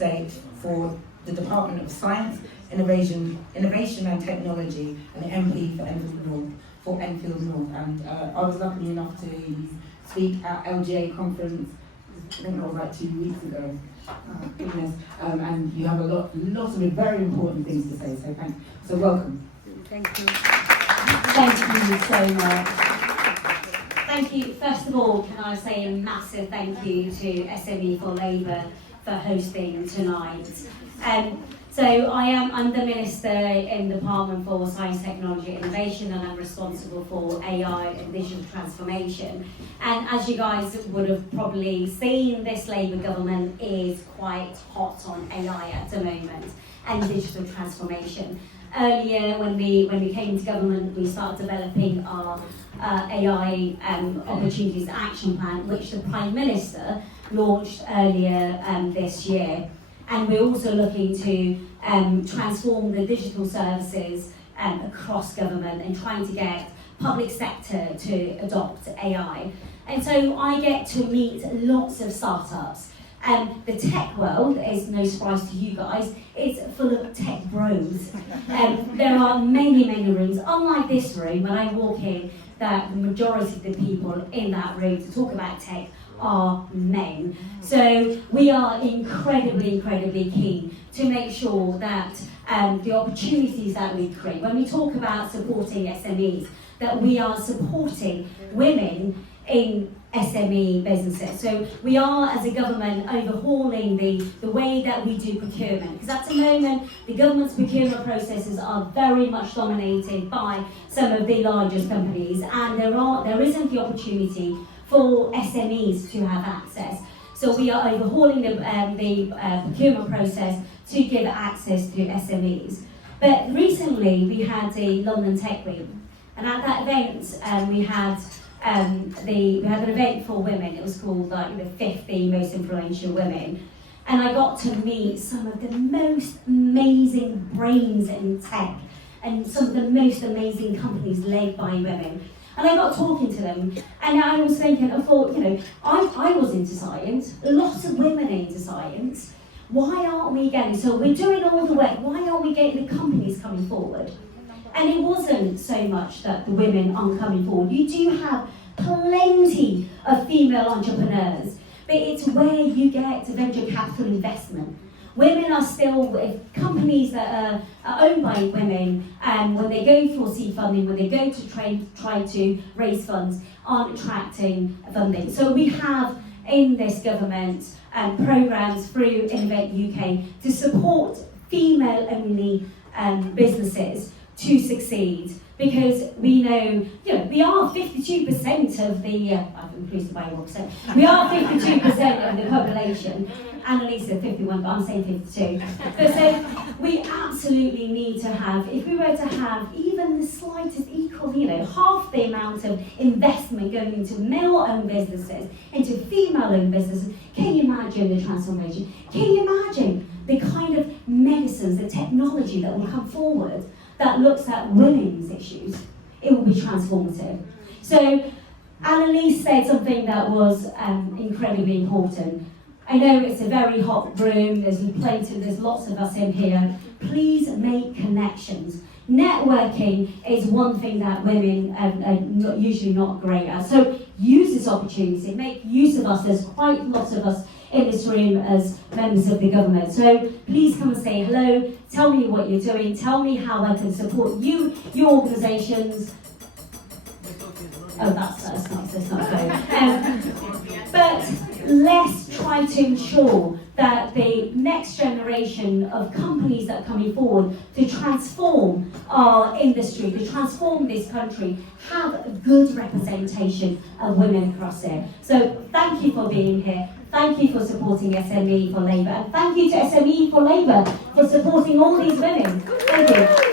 state for the Department of Science, Innovation and Technology, and the MP for Enfield North. And I was lucky enough to speak at LGA conference, I think it was like 2 weeks ago. Goodness. And you have lots of very important things to say, so welcome. Thank you. Thank you so much. Thank you. First of all, can I say a massive thank you to SME for Labour for hosting tonight. So I'm the Minister in the Department for Science, Technology and Innovation, and I'm responsible for AI and digital transformation. And as you guys would have probably seen, this Labour government is quite hot on AI at the moment and digital transformation. Earlier, when we came to government, we started developing our AI Opportunities Action Plan, which the Prime Minister launched earlier this year. And we're also looking to transform the digital services across government and trying to get public sector to adopt AI. And so I get to meet lots of startups. The tech world is no surprise to you guys, it's full of tech bros. There are many, many rooms. Unlike this room, when I walk in, that the majority of the people in that room to talk about tech are men. So we are incredibly keen to make sure that the opportunities that we create, when we talk about supporting SMEs, that we are supporting women in SME businesses. So we are, as a government, overhauling the way that we do procurement. Because at the moment, the government's procurement processes are very much dominated by some of the largest companies, and there isn't the opportunity for SMEs to have access. So we are overhauling the procurement process to give access to SMEs. But recently we had a London Tech Week, and at that event we had an event for women. It was called the 50 Most Influential Women, and I got to meet some of the most amazing brains in tech and some of the most amazing companies led by women. And I got talking to them, and I was thinking, I thought, I was into science, lots of women are into science. Why aren't we getting, so we're doing all the work, why aren't we getting the companies coming forward? And it wasn't so much that the women aren't coming forward. You do have plenty of female entrepreneurs, but it's where you get venture capital investment. Women are still with companies that are owned by women, and when they go for seed funding, when they go to try to raise funds, aren't attracting funding. So we have in this government programs through Innovate UK to support female-only businesses to succeed, because we know, we are 52% of the, I've increased by 1%, we are 52% of the population. Annalise said 51, but I'm saying 52. But so we absolutely need to have, if we were to have even the slightest equal, half the amount of investment going into male-owned businesses, into female-owned businesses, can you imagine the transformation? Can you imagine the kind of medicines, the technology that will come forward that looks at women's issues? It will be transformative. So Annalise said something that was incredibly important. I know it's a very hot room, there's lots of us in here. Please make connections. Networking is one thing that women are usually not great at. So use this opportunity, make use of us. There's quite lots of us in this room as members of the government. So please come and say hello, tell me what you're doing, tell me how I can support you, your organisations. Oh, that's not good. But let's try to ensure that the next generation of companies that are coming forward to transform our industry, to transform this country, have a good representation of women across it. So thank you for being here. Thank you for supporting SME for Labour. And thank you to SME for Labour for supporting all these women. Thank you.